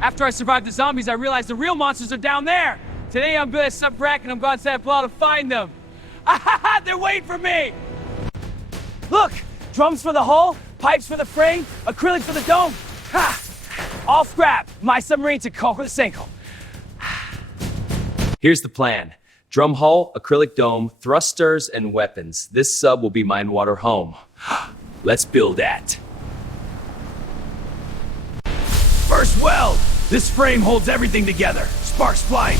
After I survived the zombies, I realized the real monsters are down there. Today I'm building a sub-rack and I'm going to San Paulo to find them. They're waiting for me! Look! Drums for the hull, pipes for the frame, acrylic for the dome. Ha! All scrap. My submarine to conquer the sinkhole. Here's the plan. Drum hull, acrylic dome, thrusters, and weapons. This sub will be my in-water home. Let's build that. First weld. This frame holds everything together. Sparks flying.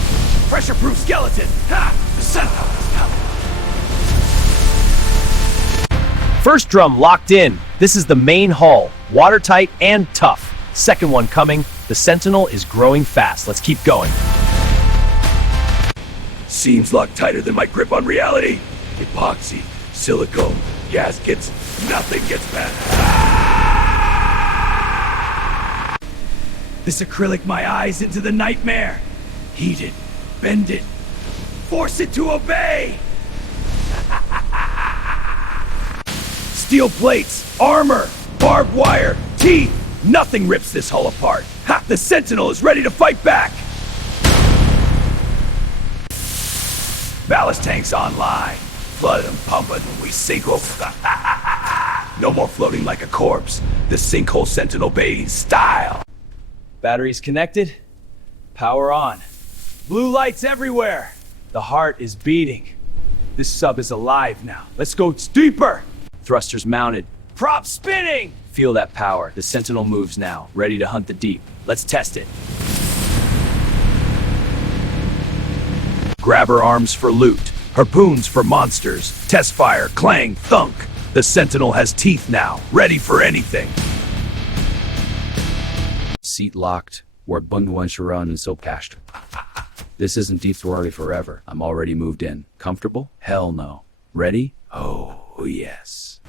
Pressure-proof skeleton. Ha! The Sentinel is coming. First drum locked in. This is the main hull. Watertight and tough. Second one coming. The Sentinel is growing fast. Let's keep going. Seems locked tighter than my grip on reality. Epoxy, silicone, gaskets, nothing gets better. This acrylic my eyes into the nightmare. Heat it, bend it, force it to obey. Steel plates, armor, barbed wire, teeth. Nothing rips this hull apart. Ha! The Sentinel is ready to fight back. Ballast tanks online. Flooded and pumping when we sinkhole. No more floating like a corpse. The Sinkhole Sentinel Bay's style. Batteries connected. Power on. Blue lights everywhere. The heart is beating. This sub is alive now. Let's go deeper. Thrusters mounted. Prop spinning! Feel that power. The Sentinel moves now, ready to hunt the deep. Let's test it. Grabber arms for loot. Harpoons for monsters. Test fire, clang, thunk. The Sentinel has teeth now, ready for anything. Seat locked. We're Bungwan and so cashed. This isn't deep story forever. I'm already moved in. Comfortable? Hell no. Ready? Oh, yes.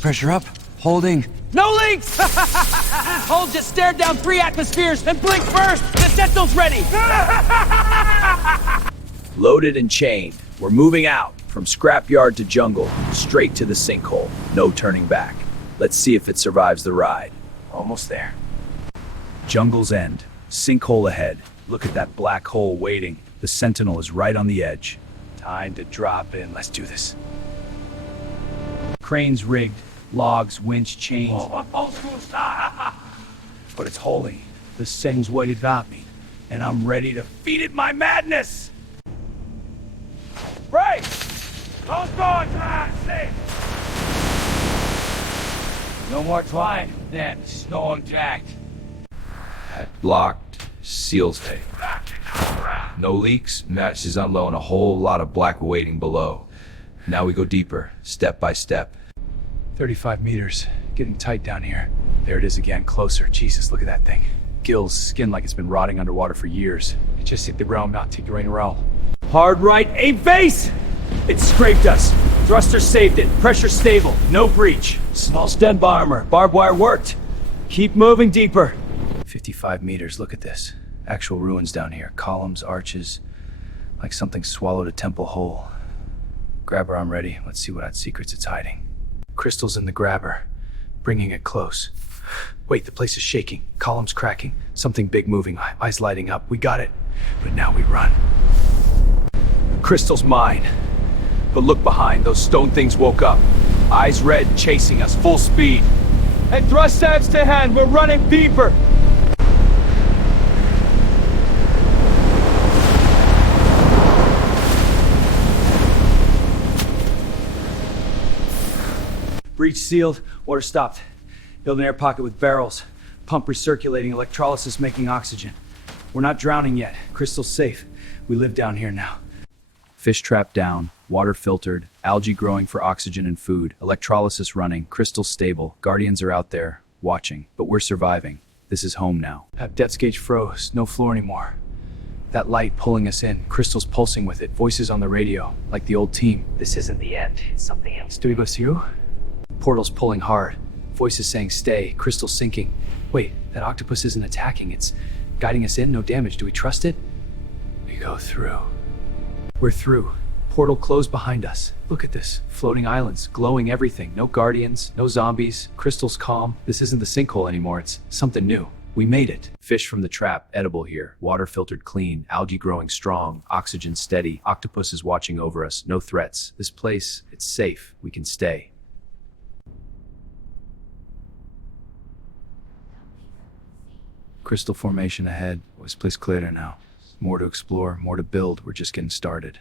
Pressure up. Holding. No leaks! Hull just stared down 3 atmospheres and blinked first! The Sentinel's ready! Loaded and chained. We're moving out. From scrapyard to jungle. Straight to the sinkhole. No turning back. Let's see if it survives the ride. Almost there. Jungle's end. Sinkhole ahead. Look at that black hole waiting. The Sentinel is right on the edge. Time to drop in. Let's do this. Cranes rigged. Logs, winch, chains. But it's holding. The thing's what it got me. And I'm ready to feed it my madness! Right! Don't go, no more twine. Then, snow jacked. Blocked. Seals tape. No leaks. Match is unloading a whole lot of black waiting below. Now we go deeper, step by step. 35 meters. Getting tight down here. There it is again, closer. Jesus, look at that thing. Gills, skin like it's been rotting underwater for years. It just hit the realm, not take the rain roll. Hard right, aim base! It scraped us. Thruster saved it. Pressure stable. No breach. Small stem armor. Barbed wire worked. Keep moving deeper. 55 meters, look at this. Actual ruins down here. Columns, arches. Like something swallowed a temple whole. Grabber arm ready. Let's see what secrets it's hiding. Crystals in the grabber. Bringing it close. Wait, the place is shaking. Columns cracking. Something big moving. Eyes lighting up. We got it. But now we run. Crystal's mine. But look behind. Those stone things woke up. Eyes red, chasing us. Full speed. And thrust stabs to hand. We're running deeper. Breach sealed, water stopped. Build an air pocket with barrels. Pump recirculating, electrolysis making oxygen. We're not drowning yet. Crystal's safe. We live down here now. Fish trap down, water filtered, algae growing for oxygen and food, electrolysis running, crystal stable. Guardians are out there, watching, but we're surviving. This is home now. That depth gauge froze, no floor anymore. That light pulling us in, crystals pulsing with it, voices on the radio, like the old team. This isn't the end, it's something else. Estuvimos you? Portal's pulling hard. Voices saying stay, crystal sinking. Wait, that octopus isn't attacking, it's guiding us in, no damage. Do we trust it? We go through. We're through. Portal closed behind us. Look at this. Floating islands, glowing everything. No guardians, no zombies. Crystal's calm. This isn't the sinkhole anymore, it's something new. We made it. Fish from the trap, edible here. Water filtered clean, algae growing strong, oxygen steady. Octopus is watching over us, no threats. This place, it's safe. We can stay. Crystal formation ahead. This place clearer now. More to explore, more to build. We're just getting started.